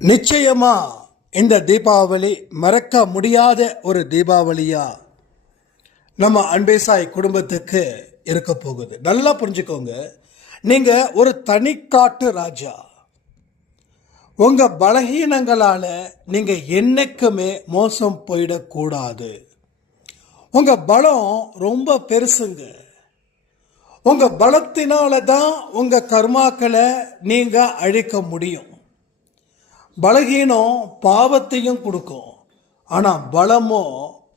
நிச்சயமா இந்த தீபாவளி மறக்க முடியாத ஒரு தீபாவளியா நம்ம அன்பேசாய் குடும்பத்துக்கு இருக்க போகுது. நல்லா புரிஞ்சுக்கோங்க. நீங்க ஒரு தனிக்காட்டு ராஜா. உங்க பலகீனங்களால நீங்க என்னைக்குமே மோசம் போயிடக்கூடாது. உங்க பலம் ரொம்ப பெருசுங்க. உங்க பலத்தினால தான் உங்க கர்மாக்களை நீங்க அழிக்க முடியும். பலகீனம் பாவத்தையும் கொடுக்கும். ஆனால் பலமோ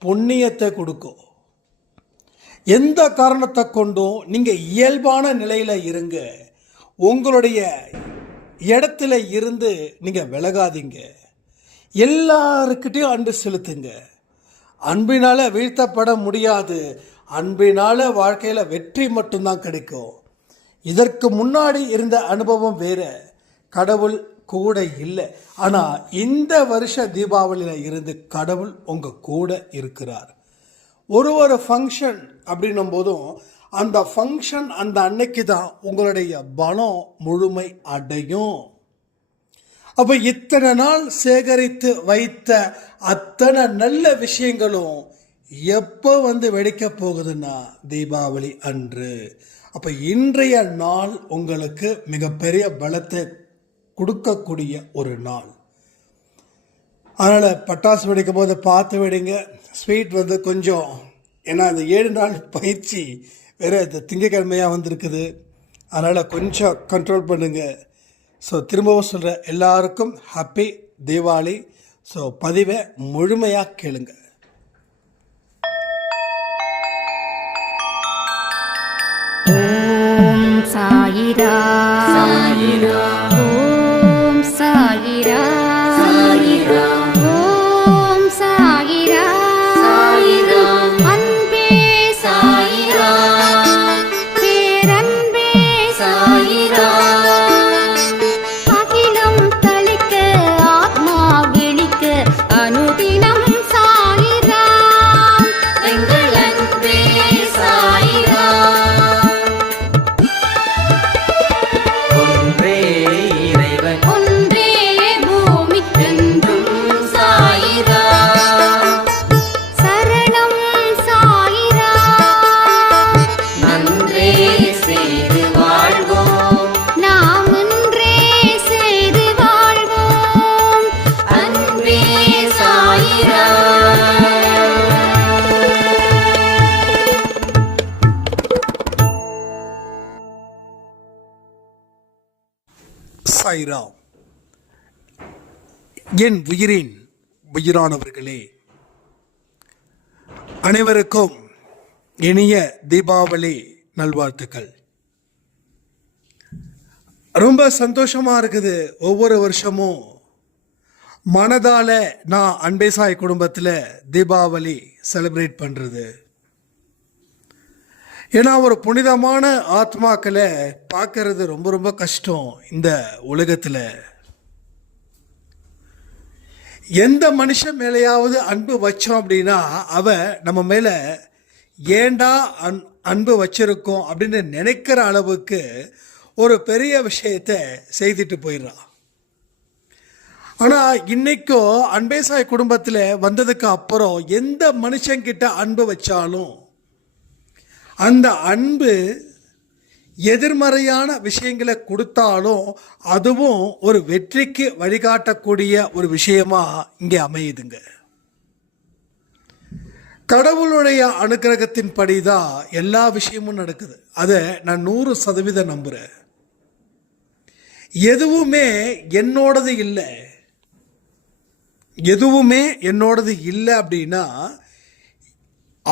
புண்ணியத்தை கொடுக்கும். எந்த காரணத்தை கொண்டும் நீங்கள் இயல்பான நிலையில் இருங்க. உங்களுடைய இடத்துல இருந்து நீங்கள் விலகாதீங்க. எல்லாருக்கிட்டையும் அன்பு செலுத்துங்க. அன்பினால் வீழ்த்தப்பட முடியாது. அன்பினால் வாழ்க்கையில் வெற்றி மட்டும்தான் கிடைக்கும். இதற்கு முன்னாடி இருந்த அனுபவம் வேறு. கடவுள் கூட இல்லை. ஆனால் இந்த வருஷ தீபாவளியில் இருந்து கடவுள் உங்கள் கூட இருக்கிறார். ஒரு ஒரு ஃபங்க்ஷன் அப்படின்னும் போதும் அந்த ஃபங்க்ஷன் அந்த அன்னைக்கு தான் உங்களுடைய பலம் முழுமை அடையும். அப்போ இத்தனை நாள் சேகரித்து வைத்த அத்தனை நல்ல விஷயங்களும் எப்போ வந்து வெடிக்க போகுதுன்னா தீபாவளி அன்று. அப்போ இன்றைய நாள் உங்களுக்கு மிகப்பெரிய பலத்தை கொடுக்கக்கூடிய ஒரு நாள். அதனால் பட்டாசு வெடிக்கும் போது பார்த்து வெடிங்க. ஸ்வீட் வந்து கொஞ்சம் ஏன்னா அந்த ஏழு நாள் பயிற்சி வேறு இந்த திங்கக்கிழமையாக வந்திருக்குது. அதனால் கொஞ்சம் கண்ட்ரோல் பண்ணுங்கள் ஸோ திரும்பவும் சொல்கிறேன் எல்லாருக்கும் ஹாப்பி தீபாவளி. ஸோ பதிவை முழுமையாக கேளுங்க. ஓம் சாயிரா. சாயிரா. சாய்ராம் என் உயிரின் உயிரானவர்களே அனைவருக்கும் இனிய தீபாவளி நல்வாழ்த்துக்கள். ரொம்ப சந்தோஷமா இருக்குது ஒவ்வொரு வருஷமும் மனதால நான் அன்பேசாய் குடும்பத்தில் தீபாவளி செலிப்ரேட் பண்றது. ஏன்னா ஒரு புனிதமான ஆத்மாக்களை பார்க்கறது ரொம்ப ரொம்ப கஷ்டம் இந்த உலகத்தில். எந்த மனுஷன் மேலேயாவது அன்பு வச்சோம் அப்படின்னா அவ நம்ம மேலே ஏண்டா அன் அன்பு வச்சிருக்கோம் அப்படின்னு நினைக்கிற அளவுக்கு ஒரு பெரிய விஷயத்தை செய்துட்டு போயிடுறான் ஆனால் இன்னைக்கும் அன்பேசாய் குடும்பத்தில் வந்ததுக்கு அப்புறம் எந்த மனுஷங்கிட்ட அன்பு வச்சாலும் அந்த அன்பு எதிர்மறையான விஷயங்களை கொடுத்தாலும் அதுவும் ஒரு வெற்றிக்கு வழிகாட்டக்கூடிய ஒரு விஷயமா இங்கே அமையுதுங்க. கடவுளுடைய அனுக்கிரகத்தின்படி தான் எல்லா விஷயமும் நடக்குது. அதை நான் நூறு சதவீதம் நம்புகிறேன் எதுவுமே என்னோடது இல்லை. எதுவுமே என்னோடது இல்லை அப்படின்னா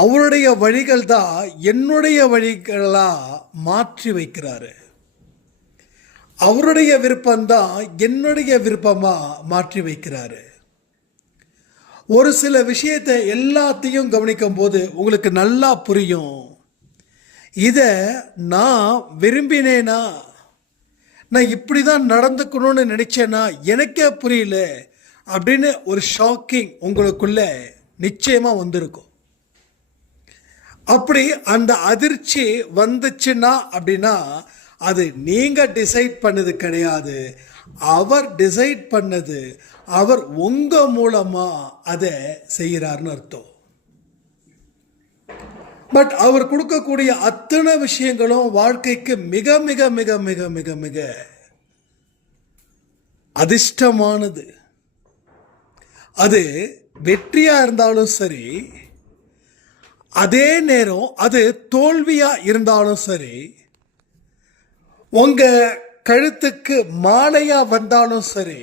அவருடைய வழிகள் தான் என்னுடைய வழிகளாக மாற்றி வைக்கிறாரு. அவருடைய விருப்பம்தான் என்னுடைய விருப்பமாக மாற்றி வைக்கிறாரு. ஒரு சில விஷயத்தை எல்லாத்தையும் கவனிக்கும் போது உங்களுக்கு நல்லா புரியும். இதை நான் விரும்பினேனா? நான் இப்படி தான் நடந்துக்கணும்னு நினச்சேன்னா எனக்கே புரியல. அப்படின்னு ஒரு ஷாக்கிங் உங்களுக்குள்ளே நிச்சயமாக வந்திருக்கும். அப்படி அந்த அதிர்ச்சி வந்துச்சுன்னா அப்படின்னா அது நீங்கள் டிசைட் பண்ணது கிடையாது. அவர் டிசைட் பண்ணது அவர் உங்கள் மூலமாக அதை செய்கிறார்னு அர்த்தம். பட் அவர் கொடுக்கக்கூடிய அத்தனை விஷயங்களும் வாழ்க்கைக்கு மிக மிக மிக மிக மிக மிக அதிர்ஷ்டமானது. அது வெற்றியாக இருந்தாலும் சரி அதே நேரம் அது தோல்வியா இருந்தாலும் சரி உங்க கழுத்துக்கு மாலையா வந்தாலும் சரி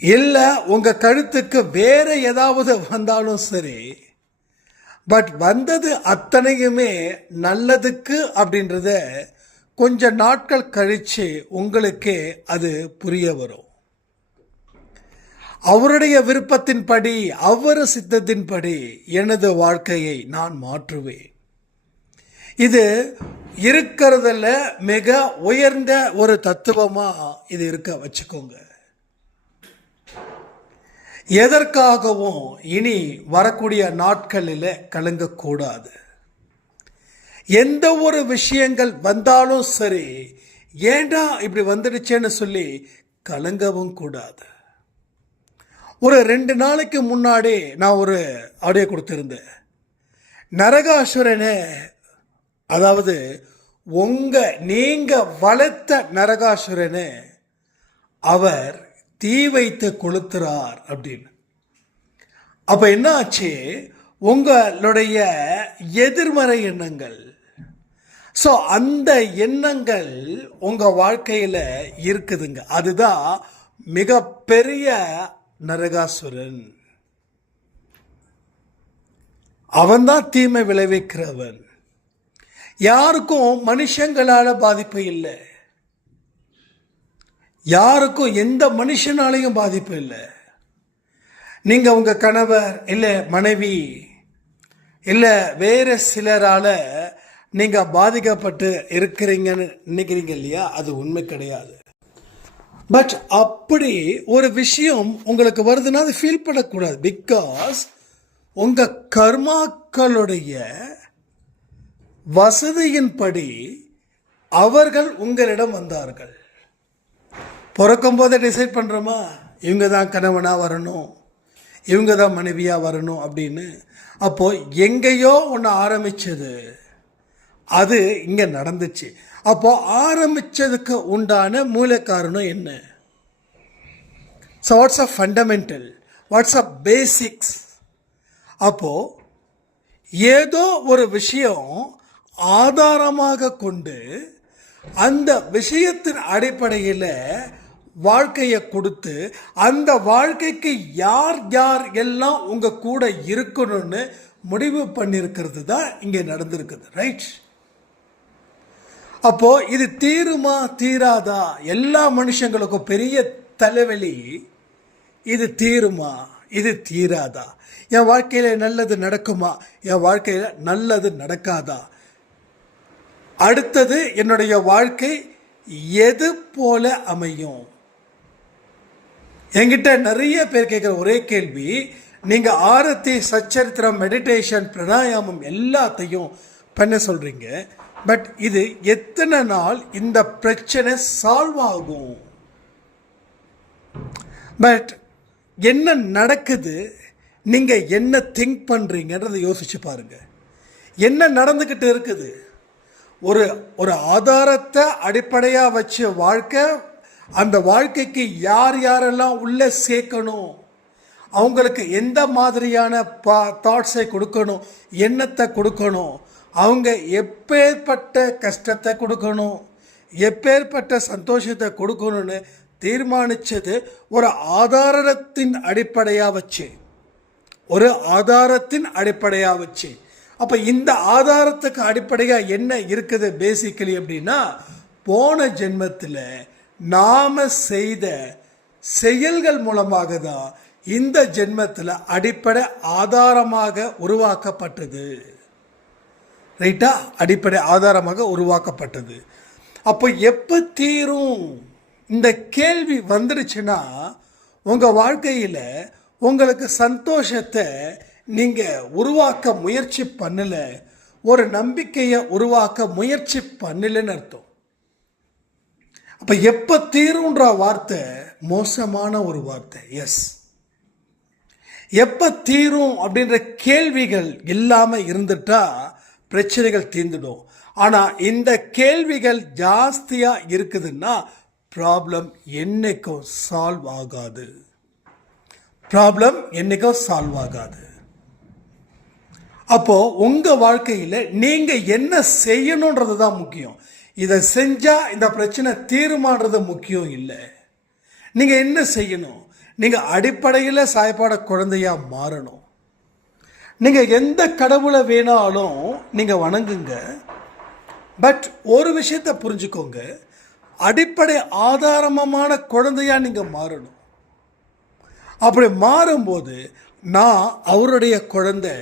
இல்லை உங்க கழுத்துக்கு வேற ஏதாவது வந்தாலும் சரி பட் வந்தது அத்தனையுமே நல்லதுக்கு அப்படின்றத கொஞ்ச நாட்கள் கழித்து உங்களுக்கே அது புரிய வரும். அவருடைய விருப்பத்தின்படி அவர் சித்தத்தின்படி எனது வாழ்க்கையை நான் மாற்றுவேன். இது இருக்கிறதுல மிக உயர்ந்த ஒரு தத்துவமாக இது இருக்க வச்சுக்கோங்க. எதற்காகவும் இனி வரக்கூடிய நாட்களில் கலங்கக்கூடாது. எந்த ஒரு விஷயங்கள் வந்தாலும் சரி ஏண்டா இப்படி வந்துடுச்சேன்னு சொல்லி கலங்கவும் கூடாது. ஒரு ரெண்டு நாளைக்கு முன்னாடி நான் ஒரு ஆடியோ கொடுத்துருந்தேன். நரகாசுரனே அதாவது உங்கள் நீங்கள் வளர்த்த நரகாசுரனே அவர் தீ வைத்து கொளுத்துறார் அப்படின்னு. அப்போ என்ன ஆச்சு உங்களுடைய எதிர்மறை எண்ணங்கள். ஸோ அந்த எண்ணங்கள் உங்கள் வாழ்க்கையில் இருக்குதுங்க. அதுதான் மிகப்பெரிய நரகாசுரன். அவன்தான் தீமை விளைவிக்கிறவன். யாருக்கும் மனுஷங்களால பாதிப்பு இல்லை. யாருக்கும் எந்த மனுஷனாலையும் பாதிப்பு இல்லை. நீங்கள் உங்கள் கணவர் இல்லை மனைவி இல்லை வேறு சிலரால் நீங்கள் பாதிக்கப்பட்டு இருக்கிறீங்கன்னு நினைக்கிறீங்க இல்லையா? அது உண்மை கிடையாது. பட் அப்படி ஒரு விஷயம் உங்களுக்கு வருதுன்னா அது ஃபீல் பண்ணக்கூடாது. பிகாஸ் உங்கள் கர்மாக்களுடைய வசதியின்படி அவர்கள் உங்களிடம் வந்தார்கள். பிறக்கும் போதே டிசைட் பண்ணுறோமா இவங்க தான் கணவனாக வரணும். இவங்க தான் மனைவியாக வரணும் அப்படின்னு. அப்போ எங்கேயோ ஒன்று ஆரம்பித்தது அது இங்கே நடந்துச்சு. அப்போ ஆரம்பிச்சதுக்கு உண்டான மூல காரணம் என்ன? So what's a fundamental what's a basics அப்போ ஏதோ ஒரு விஷயம் ஆதாரமாக கொண்டு அந்த விஷயத்தின் அடிப்படையில் வாழ்க்கையை கொடுத்து அந்த வாழ்க்கைக்கு யார் யார் எல்லாம் உங்கள் கூட இருக்கணும்னு முடிவு பண்ணியிருக்கிறது தான் இங்கே நடந்திருக்குது ரைட் அப்போ இது தீருமா தீராதா? எல்லா மனுஷங்களுக்கும் பெரிய தலைவலி இது தீருமா? இது தீராதா? என் வாழ்க்கையில் நல்லது நடக்குமா? என் வாழ்க்கையில் நல்லது நடக்காதா? அடுத்தது என்னுடைய வாழ்க்கை எது போல அமையும்? என்கிட்ட நிறைய பேர் கேட்குற ஒரே கேள்வி நீங்கள் ஆரத்தி சச்சரித்திரம் மெடிடேஷன் பிராணாயாமம் எல்லாத்தையும் பண்ண சொல்கிறீங்க பட் இது எத்தனை நாள் இந்த பிரச்சனை சால்வ் ஆகும்? பட் என்ன நடக்குது? நீங்கள் என்ன திங்க் பண்ணுறீங்கன்றதை யோசிச்சு பாருங்கள் என்ன நடந்துக்கிட்டு இருக்குது? ஒரு ஒரு ஆதாரத்தை அடிப்படையாக வச்சு வாழ்க்கை அந்த வாழ்க்கைக்கு யார் யாரெல்லாம் உள்ளே சேர்க்கணும்? அவங்களுக்கு எந்த மாதிரியான பா தாட்ஸை கொடுக்கணும்? எண்ணத்தை கொடுக்கணும்? அவங்க எப்பேற்பட்ட கஷ்டத்தை கொடுக்கணும் எப்பேற்பட்ட சந்தோஷத்தை கொடுக்கணும்னு தீர்மானித்தது ஒரு ஆதாரத்தின் அடிப்படையாக வச்சு. ஒரு ஆதாரத்தின் அடிப்படையாக வச்சு. அப்போ இந்த ஆதாரத்துக்கு அடிப்படையாக என்ன இருக்குது பேசிக்கலி அப்படின்னா போன ஜென்மத்தில் நாம் செய்த செயல்கள் மூலமாக தான் இந்த ஜென்மத்தில் அடிப்படை ஆதாரமாக உருவாக்கப்பட்டது. ரைட்டா? அடிப்படை ஆதாரமாக உருவாக்கப்பட்டது. அப்போ எப்போ தீரும்? இந்த கேள்வி வந்துடுச்சுன்னா உங்கள் வாழ்க்கையில் உங்களுக்கு சந்தோஷத்தை நீங்கள் உருவாக்க முயற்சி பண்ணல. ஒரு நம்பிக்கையை உருவாக்க முயற்சி பண்ணலன்னு அர்த்தம். அப்போ எப்போ தீரும்ன்ற வார்த்தை மோசமான ஒரு வார்த்தை. எஸ் எப்போ தீரும் அப்படின்ற கேள்விகள் இல்லாமல் இருந்துட்டா பிரச்சனைகள் தீர்ந்துடும். ஆனால் இந்த கேள்விகள் ஜாஸ்தியாக இருக்குதுன்னா ப்ராப்ளம் என்றைக்கும் சால்வ் ஆகாது. ப்ராப்ளம் என்றைக்கும் சால்வ் ஆகாது. அப்போ உங்க வாழ்க்கையில் நீங்க என்ன செய்யணுன்றது தான் முக்கியம். இதை செஞ்சா இந்த பிரச்சனை தீர்மானது முக்கியம் இல்லை. நீங்க என்ன செய்யணும்? நீங்க அடிப்படையில் சாய்ப்பாட குழந்தையா மாறணும். நீங்கள் எந்த கடவுளை வேணாலும் நீங்கள் வணங்குங்க. பட் ஒரு விஷயத்தை புரிஞ்சுக்கோங்க. அடிப்படை ஆதாரமான குழந்தையாக நீங்கள் மாறணும். அப்படி மாறும்போது நான் அவருடைய குழந்தை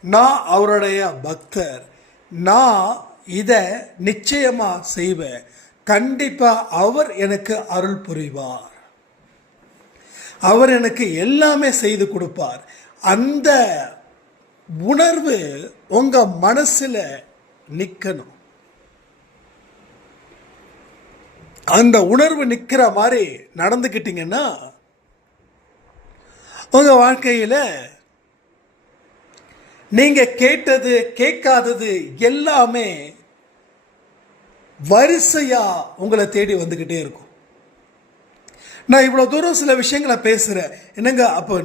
நான் அவருடைய பக்தர் நான் இதை நிச்சயமாக செய்வேன். கண்டிப்பாக அவர் எனக்கு அருள் புரிவார். அவர் எனக்கு எல்லாமே செய்து கொடுப்பார். அந்த உணர்வு உங்க மனசுல நிக்கணும். அந்த உணர்வு நிக்கிற மாதிரி நடந்துக்கிட்டீங்கன்னா உங்க வாழ்க்கையில நீங்க கேட்டது கேட்காதது எல்லாமே வரிசையா உங்களை தேடி வந்துகிட்டே இருக்கும். நான் இவ்வளோ தூரம் சில விஷயங்களை பேசுகிறேன் என்னங்க அப்போ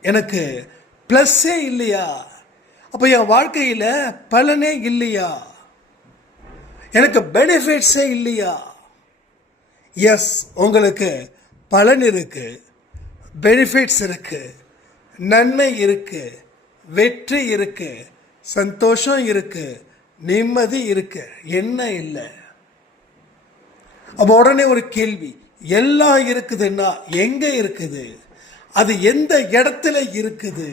எனக்கு ப்ளஸ்ஸே இல்லையா? அப்போ என் வாழ்க்கையில் பலனே இல்லையா? எனக்கு பெனிஃபிட்ஸே இல்லையா? எஸ் உங்களுக்கு பலன் இருக்குது பெனிஃபிட்ஸ் இருக்குது நன்மை இருக்குது வெற்றி இருக்குது சந்தோஷம் இருக்குது நிம்மதி இருக்கு என்ன இல்லை? அப்போ உடனே ஒரு கேள்வி எல்லாம் இருக்குதுன்னா எங்கே இருக்குது? அது எந்த இடத்துல இருக்குது?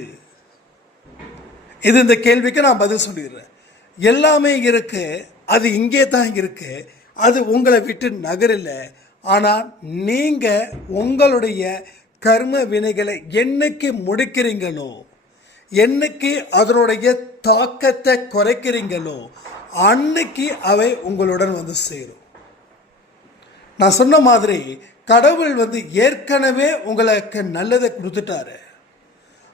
இது இந்த கேள்விக்கு நான் பதில் சொல்லிடுறேன். எல்லாமே இருக்கு. அது இங்கே தான் இருக்கு. அது உங்களை விட்டு நகரில். ஆனால் நீங்கள் உங்களுடைய கர்ம வினைகளை என்னைக்கு முடிக்கிறீங்களோ என்னைக்கு அதனுடைய தாக்கத்தை குறைக்கிறீங்களோ அன்னைக்கு அவை உங்களுடன் வந்து சேரும். நான் சொன்ன மாதிரி கடவுள் வந்து ஏற்கனவே உங்களுக்கு நல்லதை கொடுத்துட்டாரு.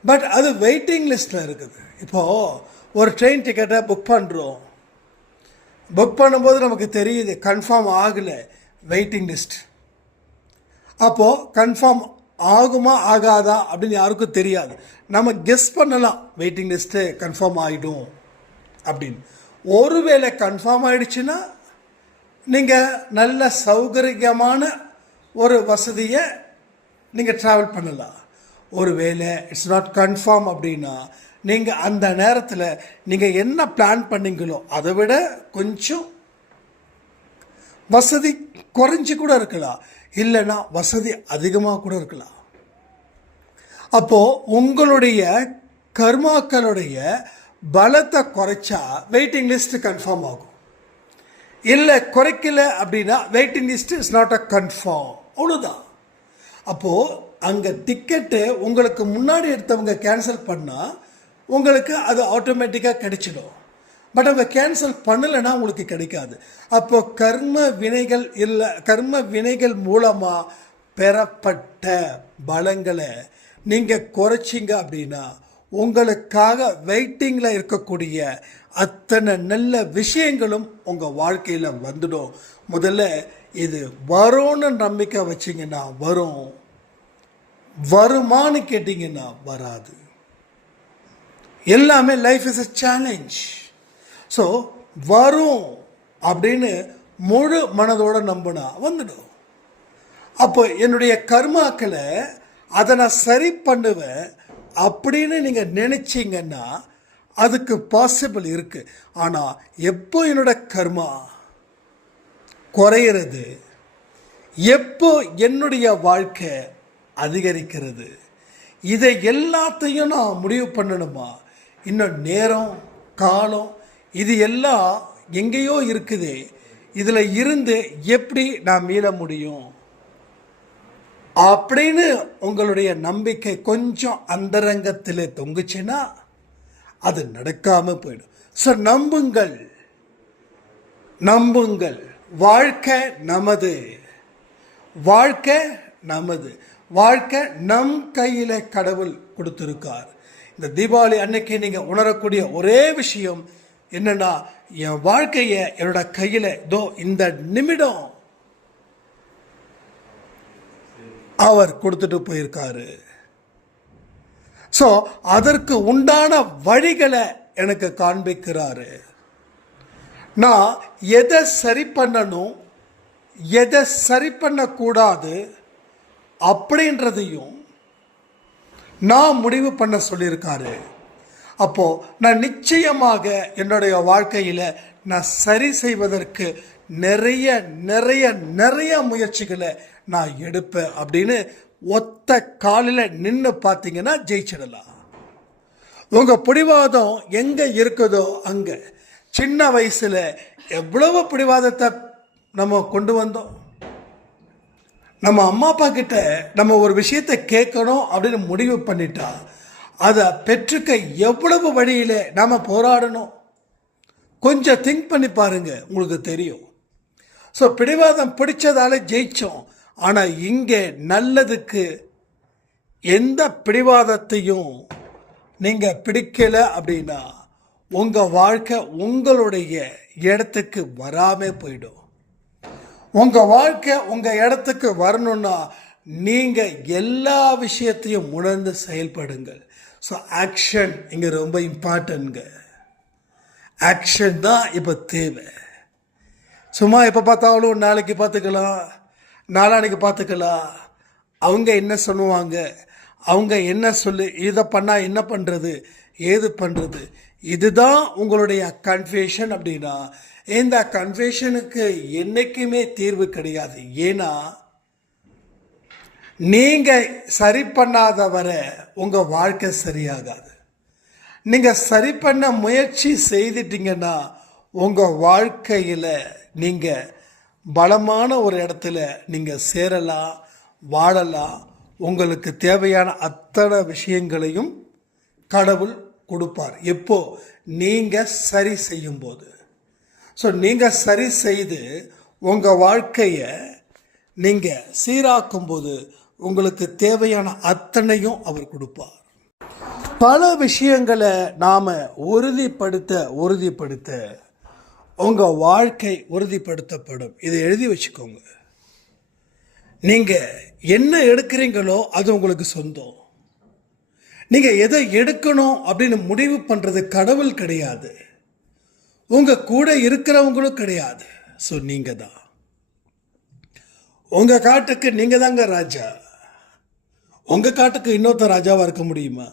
பட் அது வெயிட்டிங் லிஸ்ட்டில் இருக்குது. இப்போது ஒரு ட்ரெயின் டிக்கெட்டை புக் பண்ணுறோம் புக் பண்ணும்போது நமக்கு தெரியுது கன்ஃபார்ம் ஆகலை வெயிட்டிங் லிஸ்ட் அப்போது கன்ஃபார்ம் ஆகுமா ஆகாதா அப்படின்னு யாருக்கும் தெரியாது. நம்ம கெஸ் பண்ணலாம் வெயிட்டிங் லிஸ்ட்டு கன்ஃபார்ம் ஆகிடும் அப்படின்னு. ஒருவேளை கன்ஃபார்ம் ஆகிடுச்சுன்னா நீங்கள் நல்ல சௌகரியமான ஒரு வசதியை நீங்கள் ட்ராவல் பண்ணலாம். ஒருவேளை இட்ஸ் நாட் கன்ஃபார்ம் அப்படின்னா நீங்கள் அந்த நேரத்தில் நீங்கள் என்ன பிளான் பண்ணீங்களோ அதை விட கொஞ்சம் வசதி குறைஞ்சி கூட இருக்கலாம். இல்லைன்னா வசதி அதிகமாக கூட இருக்கலாம். அப்போது உங்களுடைய கர்மாக்களுடைய பலத்தை குறைச்சா வெயிட்டிங் லிஸ்ட் கன்ஃபார்ம் ஆகும். இல்லை குறைக்கல அப்படின்னா waiting list is not a confirm அவ்வளோதான் அப்போது அங்கே டிக்கெட்டு உங்களுக்கு முன்னாடி எடுத்தவங்க கேன்சல் பண்ணால் உங்களுக்கு அது ஆட்டோமேட்டிக்காக கிடைச்சிடும். பட் அவங்க கேன்சல் பண்ணலைன்னா உங்களுக்கு கிடைக்காது. அப்போ கர்ம வினைகள் இல்லை கர்ம வினைகள் மூலமாக பெறப்பட்ட பலங்களை நீங்கள் குறைச்சிங்க அப்படின்னா உங்களுக்காக வெயிட்டிங்கில் இருக்கக்கூடிய அத்தனை நல்ல விஷயங்களும் உங்கள் வாழ்க்கையில் வந்துடும். முதல்ல இது வரும்னு நம்பிக்கை வச்சிங்கன்னா வரும். வருமானு கேட்டிங்கன்னா வராது. எல்லாமே life is a challenge so வரும் அப்படின்னு முழு மனதோட நம்பினா வந்துடும். அப்போ என்னுடைய கர்மாக்களை அதை நான் சரி பண்ணுவேன் அப்படின்னு நீங்கள் நினச்சிங்கன்னா அதுக்கு பாசிபிள் இருக்குது ஆனால் எப்போ என்னோட கர்மா குறையிறது எப்போ என்னுடைய வாழ்க்கை அதிகரிக்கிறது. இதை எல்லாத்தையும் நான் முடிவு பண்ணணுமா? இன்னும் நேரம் காலம் இது எல்லாம் எங்கேயோ இருக்குது. இதில் இருந்து எப்படி நான் மீள முடியும்? அப்படின்னு உங்களுடைய நம்பிக்கை கொஞ்சம் அந்தரங்கத்தில் தொங்குச்சுன்னா அது நடக்காமல் போயிடும். ஸோ நம்புங்கள். நம்புங்கள். வாழ்க்கை நமது. வாழ்க்கை நமது. வாழ்க்கை நம் கையில் கடவுள் கொடுத்துருக்கார். இந்த தீபாவளி அன்னைக்கு நீங்கள் உணரக்கூடிய ஒரே விஷயம் என்னன்னா என் வாழ்க்கையை என்னோட கையில் தோ இந்த நிமிடம் அவர் கொடுத்துட்டு போயிருக்காரு. ஸோ அதற்கு உண்டான வழிகளை எனக்கு காண்பிக்கிறாரு. நான் எதை சரி பண்ணணும் எதை சரி பண்ணக்கூடாது அப்படின்றதையும் நான் முடிவு பண்ண சொல்லியிருக்காரு. அப்போ நான் நிச்சயமாக என்னுடைய வாழ்க்கையில் நான் சரி செய்வதற்கு நிறைய நிறைய நிறைய முயற்சிகளை நான் எடுப்பேன் அப்படின்னு ஒத்த காலில் நின்று பார்த்தீங்கன்னா ஜெயிச்சிடலாம். உங்கள் பிடிவாதம் எங்கே இருக்குதோ அங்கே. சின்ன வயசில் எவ்வளவு பிடிவாதத்தை நம்ம கொண்டு வந்தோம்? நம்ம அம்மா அப்பா கிட்ட நம்ம ஒரு விஷயத்தை கேட்கணும் அப்படின்னு முடிவு பண்ணிட்டா அதை பெற்றுக்க எவ்வளவு வழியில் நாம் போராடணும்? கொஞ்சம் திங்க் பண்ணி பாருங்க உங்களுக்கு தெரியும். ஸோ பிடிவாதம் பிடிச்சதால ஜெயித்தோம் ஆனால் இங்கே நல்லதுக்கு எந்த பிடிவாதத்தையும் நீங்கள் பிடிக்கலை அப்படின்னா உங்கள் வாழ்க்கை உங்களுடைய இடத்துக்கு வராமல் போயிடும். உங்கள் வாழ்க்கை உங்கள் இடத்துக்கு வரணும்னா நீங்கள் எல்லா விஷயத்தையும் உணர்ந்து செயல்படுங்கள். ஸோ ஆக்ஷன் இங்கே ரொம்ப இம்பார்ட்டன்ங்க ஆக்ஷன் தான் இப்போ தேவை. சும்மா எப்போ பார்த்தாலும் நாளைக்கு பார்த்துக்கலாம் நாளானைக்கு பார்த்துக்கலாம். அவங்க என்ன சொல்லுவாங்க? அவங்க என்ன சொல்லு இதை பண்ணால் என்ன பண்ணுறது ஏது பண்ணுறது இதுதான் உங்களுடைய கன்ஃபியூஷன் அப்படின்னா இந்த கன்ஃபியூஷனுக்கு என்றைக்குமே தீர்வு கிடையாது. ஏன்னா நீங்கள் சரி பண்ணாத வரை உங்கள் வாழ்க்கை சரியாகாது. நீங்கள் சரி பண்ண முயற்சி செய்துட்டிங்கன்னா உங்கள் வாழ்க்கையில் நீங்கள் பலமான ஒரு இடத்துல நீங்கள் சேரலாம் வாழலாம். உங்களுக்கு தேவையான அத்தனை விஷயங்களையும் கடவுள் கொடுப்பார். எப்போ? நீங்கள் சரி செய்யும்போது. ஸோ நீங்கள் சரி செய்து உங்கள் வாழ்க்கையை நீங்கள் சீராக்கும்போது உங்களுக்கு தேவையான அத்தனையும் அவர் கொடுப்பார். பல விஷயங்களை நாம் உறுதிப்படுத்த உறுதிப்படுத்த உங்கள் வாழ்க்கை உறுதிப்படுத்தப்படும். இதை எழுதி வச்சுக்கோங்க. நீங்கள் என்ன எடுக்கிறீங்களோ அது உங்களுக்கு சொந்தம். நீங்கள் எதை எடுக்கணும் அப்படின்னு முடிவு பண்ணுறது கடவுள் கிடையாது. உங்கள் கூட இருக்கிறவங்களும் கிடையாது. ஸோ நீங்கள் தான் உங்கள் காட்டுக்கு நீங்கள் தாங்க ராஜா. உங்கள் காட்டுக்கு இன்னொருத்த ராஜாவாக இருக்க முடியுமா?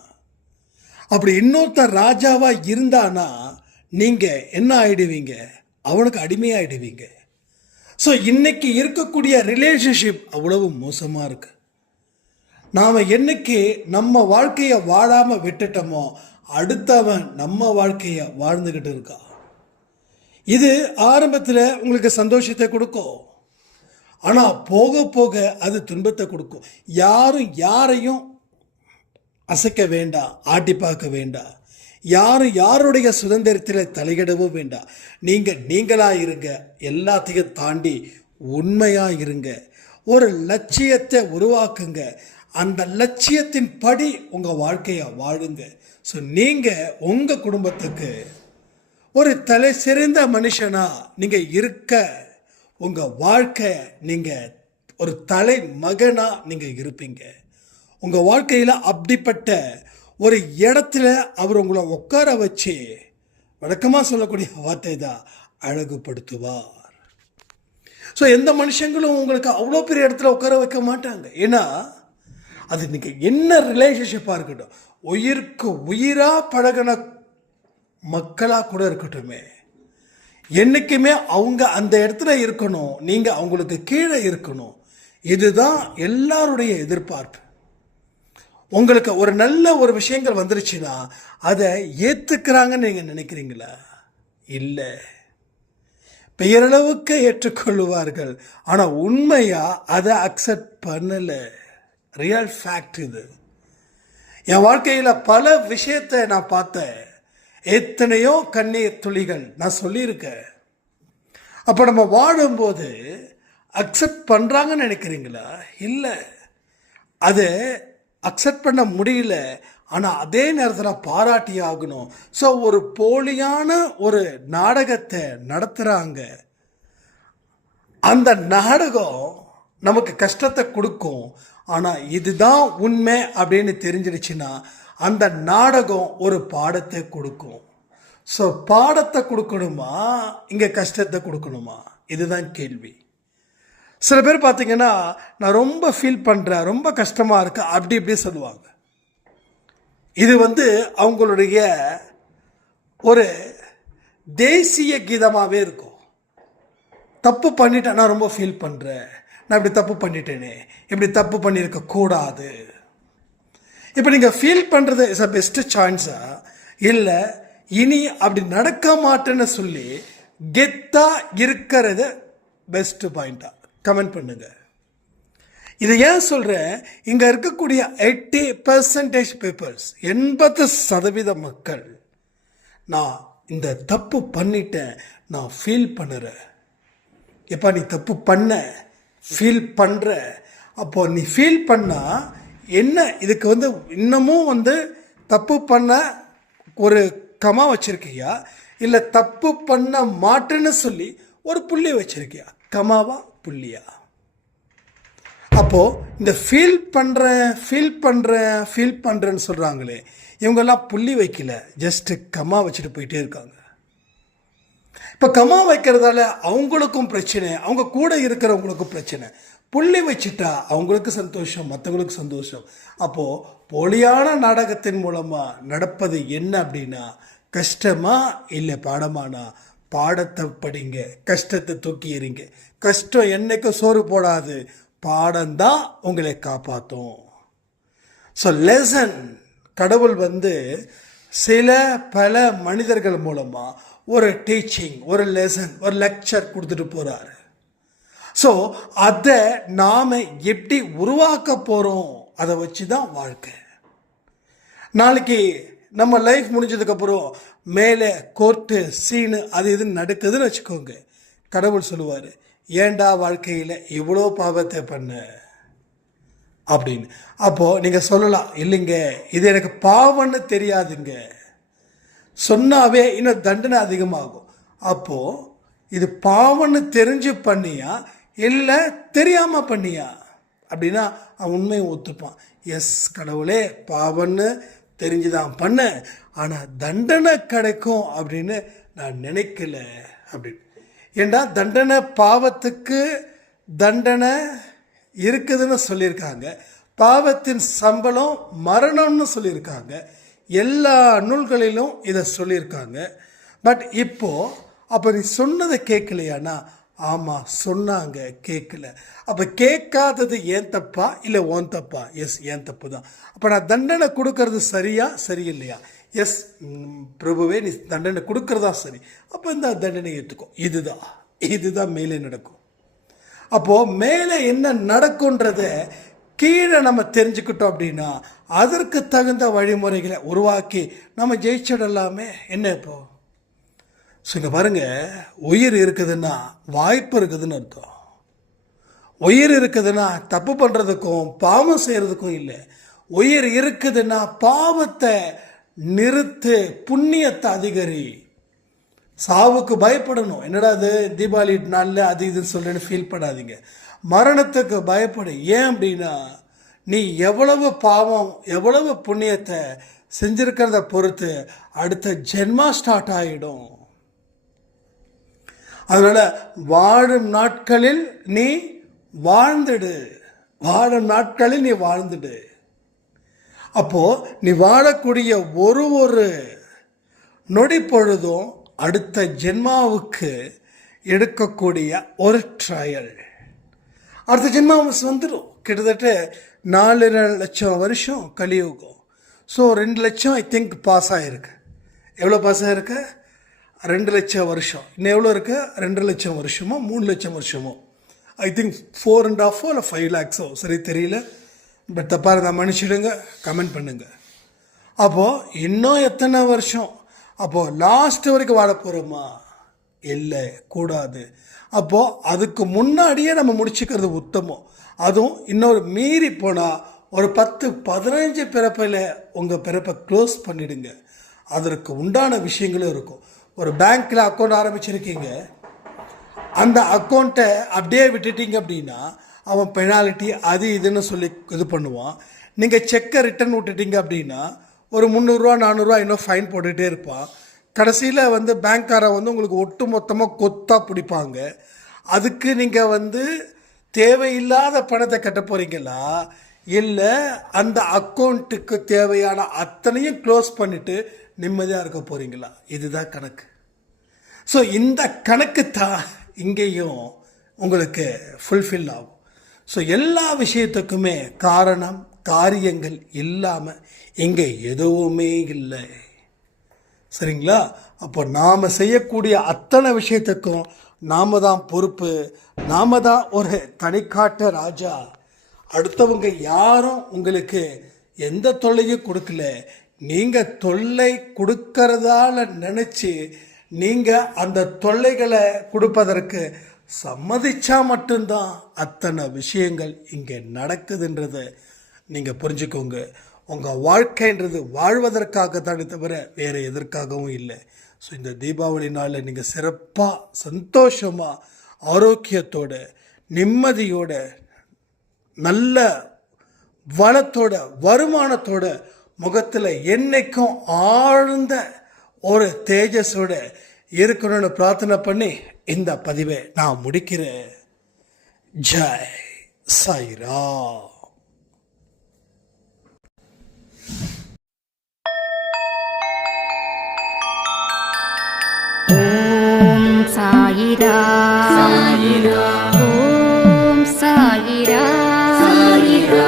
அப்படி இன்னொருத்த ராஜாவாக இருந்தானா நீங்கள் என்ன ஆகிடுவீங்க அவனுக்கு அடிமையாகிடுவீங்க ஸோ இன்னைக்கு இருக்கக்கூடிய ரிலேஷன்ஷிப் அவ்வளவு மோசமாக இருக்கு. நாம் என்னைக்கு நம்ம வாழ்க்கையை வாழாமல் விட்டுட்டோமோ அடுத்தவன் நம்ம வாழ்க்கையை வாழ்ந்துக்கிட்டு இருக்கான். இது ஆரம்பத்தில் உங்களுக்கு சந்தோஷத்தை கொடுக்கும். ஆனால் போக போக அது துன்பத்தை கொடுக்கும். யாரும் யாரையும் அசைக்க வேண்டாம் ஆட்டி பார்க்க வேண்டாம் யாரும் யாருடைய சுதந்திரத்தில் தலையிடவும் வேண்டாம் நீங்கள் நீங்களாக இருங்க. எல்லாத்தையும் தாண்டி உண்மையாக இருங்க. ஒரு லட்சியத்தை உருவாக்குங்க. அந்த லட்சியத்தின் படி உங்கள் வாழ்க்கையை வாழுங்க. ஸோ நீங்கள் உங்கள் குடும்பத்துக்கு ஒரு தலை சிறந்த மனுஷனா நீங்கள் இருக்க உங்கள் வாழ்க்கை நீங்கள் ஒரு தலை மகனா நீங்கள் இருப்பீங்க. உங்கள் வாழ்க்கையில் அப்படிப்பட்ட ஒரு இடத்துல அவர் உங்களை உட்கார வச்சு வழக்கமாக சொல்லக்கூடிய வார்த்தை தான் அழகுபடுத்துவார். ஸோ எந்த மனுஷங்களும் உங்களுக்கு அவ்வளோ பெரிய இடத்துல உட்கார வைக்க மாட்டாங்க. ஏன்னா அது நீங்கள் என்ன ரிலேஷன்ஷிப்பாக இருக்கட்டும் உயிருக்கு உயிராக பழகின மக்களாக கூட இருக்கட்டுமே. என்றைக்குமே அவங்க அந்த இடத்துல இருக்கணும். நீங்கள் அவங்களுக்கு கீழே இருக்கணும். இதுதான் எல்லாருடைய எதிர்பார்ப்பு. உங்களுக்கு ஒரு நல்ல ஒரு விஷயங்கள் வந்துருச்சுன்னா அதை ஏற்றுக்கிறாங்கன்னு நீங்கள் நினைக்கிறீங்களா? இல்லை. பெயரளவுக்கு ஏற்றுக்கொள்வார்கள் ஆனால் உண்மையாக அதை அக்செப்ட் பண்ணலை. ரியல் ஃபேக்ட் இது. என் வாழ்க்கையில் பல விஷயத்தை நான் பார்த்தேன். எத்தனையோ கண்ணீர் துளிகள் நான் சொல்லியிருக்கேன். அப்போ நம்ம வாழும்போது அக்செப்ட் பண்ணுறாங்கன்னு நினைக்கிறீங்களா? இல்லை. அது அக்செப்ட் பண்ண முடியல. ஆனால் அதே நேரத்தில் பாராட்டி ஆகணும். ஸோ ஒரு போலியான ஒரு நாடகத்தை நடத்துகிறாங்க அந்த நாடகம் நமக்கு கஷ்டத்தை கொடுக்கும். ஆனால் இதுதான் உண்மை அப்படின்னு தெரிஞ்சிடுச்சுன்னா அந்த நாடகம் ஒரு பாடத்தை கொடுக்கும். ஸோ பாடத்தை கொடுக்கணுமா? இங்கே கஷ்டத்தை கொடுக்கணுமா? இதுதான் கேள்வி. சில பேர் பார்த்தீங்கன்னா நான் ரொம்ப ஃபீல் பண்ணுறேன் ரொம்ப கஷ்டமாக இருக்கு அப்படி இப்படி சொல்லுவாங்க. இது வந்து அவங்களுடைய ஒரு தேசிய கீதமாகவே இருக்கும். தப்பு பண்ணிட்டேன் நான் ரொம்ப ஃபீல் பண்ணுறேன் நான் இப்படி தப்பு பண்ணிட்டேனே இப்படி தப்பு பண்ணியிருக்க கூடாது. இப்போ நீங்கள் ஃபீல் பண்ணுறது இஸ் அ பெஸ்ட்டு சான்ஸா இல்லை இனி அப்படி நடக்க மாட்டேன்னு சொல்லி கெத்தாக இருக்கிறது பெஸ்ட்டு பாயிண்டா கமெண்ட் பண்ணுங்க. இதை ஏன் சொல்கிறேன் இங்கே இருக்கக்கூடிய எயிட்டி பர்சன்டேஜ் பீப்புள்ஸ் எண்பது சதவீத மக்கள் நான் இந்த தப்பு பண்ணிட்டேன் நான் ஃபீல் பண்ணுறேன். எப்பா நீ தப்பு பண்ண ஃபீல் பண்ணுற அப்போ நீ ஃபீல் பண்ணால் என்ன இதுக்கு வந்து இன்னமும் வந்து தப்பு பண்ண ஒரு கமா வச்சுருக்கியா? இல்லை தப்பு பண்ண மாட்டேன்னு சொல்லி ஒரு புள்ளி வச்சுருக்கியா? கமாவா புள்ளியா? அப்போது இந்த ஃபீல் பண்ணுறேன் ஃபீல் பண்ணுறேன் ஃபீல் பண்ணுறேன்னு சொல்கிறாங்களே இவங்கெல்லாம் புள்ளி வைக்கல ஜஸ்ட்டு கமா வச்சுட்டு போயிட்டே இருக்காங்க. இப்போ கமா வைக்கிறதால அவங்களுக்கும் பிரச்சனை அவங்க கூட இருக்கிறவங்களுக்கும் பிரச்சனை. புள்ளி வச்சுட்டா அவங்களுக்கு சந்தோஷம் மற்றவங்களுக்கு சந்தோஷம். அப்போது போலியான நாடகத்தின் மூலமாக நடப்பது என்ன அப்படின்னா கஷ்டமா இல்லை பாடமானா பாடத்தை படிங்க கஷ்டத்தை தூக்கி எறிங்க. கஷ்டம் என்னைக்கும் சோறு போடாது பாடம்தான் உங்களை காப்பாற்றும் ஸோ லெசன் கடவுள் வந்து சில பல மனிதர்கள் மூலமாக ஒரு டீச்சிங் ஒரு லெசன் ஒரு லெக்சர் கொடுத்துட்டு போகிறாரு ஸோ அதை நாம் எப்படி உருவாக்க போகிறோம் அதை வச்சு தான் வாழ்க்கை. நாளைக்கு நம்ம லைஃப் முடிஞ்சதுக்கப்புறம் மேலே கோர்ட்டு சீனு அது இது நடக்குதுன்னு வச்சுக்கோங்க. கடவுள் சொல்லுவார் ஏண்டா வாழ்க்கையில் இவ்வளோ பாவத்தை பண்ண? அப்படின்னு. அப்போது நீங்கள் சொல்லலாம் இல்லைங்க இது எனக்கு பாவம்னு தெரியாதுங்க. சொன்னாவே இன்னும் தண்டனை அதிகமாகும். அப்போது இது பாவம்னு தெரிஞ்சு பண்ணியா இல்லை தெரியாமல் பண்ணியா? அப்படின்னா அவன் உண்மையை ஒத்துப்பான். எஸ் கடவுளே பாவம்னு தெரிஞ்சுதான் பண்ணேன். ஆனால் தண்டனை கிடைக்கும் அப்படின்னு நான் நினைக்கல அப்படின்னு. ஏண்டா தண்டனை பாவத்துக்கு தண்டனை இருக்குதுன்னு சொல்லியிருக்காங்க. பாவத்தின் சம்பளம் மரணம்னு சொல்லியிருக்காங்க. எல்லா நூல்களிலும் இதை சொல்லியிருக்காங்க. பட் இப்போது அப்போ நீ சொன்னதை கேட்கலையானா? ஆமாம் சொன்னாங்க கேட்கல அப்போ கேட்காதது ஏன் தப்பா? இல்லை ஓன் தப்பா? எஸ் ஏன் தப்பு தான் அப்போ நான் தண்டனை கொடுக்கறது சரியா சரியில்லையா? எஸ் பிரபுவே நீ தண்டனை கொடுக்கறதா சரி. அப்போ இந்த தண்டனை ஏற்றுக்கோ இதுதான். இதுதான் மேலே நடக்கும். அப்போது மேலே என்ன நடக்குன்றத கீழே நம்ம தெரிஞ்சுக்கிட்டோம் அப்படின்னா அதற்கு தகுந்த வழிமுறைகளை உருவாக்கி நம்ம ஜெயிச்சிடலாமே. என்ன இப்போ? ஸோ இங்கே பாருங்கள் உயிர் இருக்குதுன்னா வாய்ப்பு இருக்குதுன்னு அர்த்தம். உயிர் இருக்குதுன்னா தப்பு பண்ணுறதுக்கும் பாவம் செய்கிறதுக்கும் இல்லை. உயிர் இருக்குதுன்னா பாவத்தை நிறுத்து புண்ணியத்தை அதிகரி. சாவுக்கு பயப்படணும். என்னடா அது தீபாவளி நாளில் அது இதுன்னு சொல்கிறேன்னு ஃபீல் பண்ணாதீங்க. மரணத்துக்கு பயப்படு. ஏன் அப்படின்னா நீ எவ்வளவு பாவம் எவ்வளவு புண்ணியத்தை செஞ்சிருக்கிறத பொறுத்து அடுத்த ஜென்மா ஸ்டார்ட் ஆகிடும் அதனால் வாழும் நாட்களில் நீ வாழ்ந்துடு. வாழும் நாட்களில் நீ வாழ்ந்துடு. அப்போ நீ வாழக்கூடிய ஒரு ஒரு நொடி பொழுதும் அடுத்த ஜென்மாவுக்கு எடுக்கக்கூடிய ஒரு ட்ரையல் அடுத்த ஜென்மாவஸ் வந்துடும் கிட்டத்தட்ட நாலு லட்சம் வருஷம் கலியுகம். ஸோ ரெண்டு லட்சம் ஐ திங்க் பாஸ் ஆகிருக்கு எவ்வளோ பாஸ் ஆகிருக்கு ரெண்டு லட்சம் வருஷம். இன்னும் எவ்வளோ இருக்கு? ரெண்டு லட்சம் வருஷமோ மூணு லட்சம் வருஷமோ? ஐ திங்க் ஃபோர் அண்ட் ஆஃபோ இல்லை ஃபைவ் லேக்ஸோ சரி தெரியல. பட் தப்பாக இருந்தால் மன்னிச்சிடுங்க கமெண்ட் பண்ணுங்கள் அப்போது இன்னும் எத்தனை வருஷம்? அப்போது லாஸ்ட் வரைக்கும் வாழ போகிறோமா இல்லை கூடாது. அப்போது அதுக்கு முன்னாடியே நம்ம முடிச்சுக்கிறது உத்தமம். அதுவும் இன்னொரு மீறி போனால் ஒரு பத்து பதினஞ்சு பிறப்பில் உங்கள் பிறப்பை க்ளோஸ் பண்ணிடுங்க. அதற்கு உண்டான விஷயங்களும் இருக்கும். ஒரு பேங்க்கில் அக்கௌண்ட் ஆரம்பிச்சிருக்கீங்க. அந்த அக்கௌண்ட்டை அப்படியே விட்டுட்டீங்க அப்படின்னா அவன் பெனாலிட்டி அது இதுன்னு சொல்லி இது பண்ணுவான். நீங்கள் செக்கை ரிட்டர்ன் விட்டுட்டீங்க அப்படின்னா ஒரு முந்நூறுரூவா நானூறுரூவா இன்னும் ஃபைன் போட்டுகிட்டே இருப்பான். கடைசியில் வந்து பேங்க்காரன் வந்து உங்களுக்கு ஒட்டு மொத்தமாக கொத்தாக பிடிப்பாங்க. அதுக்கு நீங்கள் வந்து தேவையில்லாத பணத்தை கட்ட போகிறீங்களா இல்லை அந்த அக்கௌண்ட்டுக்கு தேவையான அத்தனையும் க்ளோஸ் பண்ணிவிட்டு நிம்மதியாக இருக்க போகிறீங்களா இதுதான் கணக்கு. ஸோ இந்த கணக்கு தான் இங்கேயும் உங்களுக்கு ஃபுல்ஃபில் ஆகும். ஸோ எல்லா விஷயத்துக்குமே காரணம் காரியங்கள் இல்லாமல் இங்கே எதுவுமே இல்லை. சரிங்களா? அப்போ நாம் செய்யக்கூடிய அத்தனை விஷயத்துக்கும் நாம தான் பொறுப்பு. நாம தான் ஒரு தனிக்காட்ட ராஜா. அடுத்தவங்க யாரும் உங்களுக்கு எந்த தொல்லையும் கொடுக்கல. நீங்கள் தொல்லை கொடுக்கறதால நினச்சி நீங்கள் அந்த தொல்லைகளை கொடுப்பதற்கு சம்மதிச்சா மட்டும்தான் அத்தனை விஷயங்கள் இங்கே நடக்குதுன்றதை. நீங்கள் புரிஞ்சுக்கோங்க. உங்கள் வாழ்க்கைன்றது வாழ்வதற்காக தானே தவிர வேறு எதற்காகவும் இல்லை. ஸோ இந்த தீபாவளி நாளில் நீங்கள் சிறப்பாக சந்தோஷமாக ஆரோக்கியத்தோட நிம்மதியோட நல்ல வளத்தோட வருமானத்தோட முகத்தில் என்னைக்கும் ஆழ்ந்த ஒரு தேஜஸோட இருக்கணும்னு பிரார்த்தனை பண்ணி இந்த பதிவை நான் முடிக்கிறேன். ஜெய் சாய்ரா ஓம் சாயிரா சாயிரா ஓம் சாயிரா சாயிரா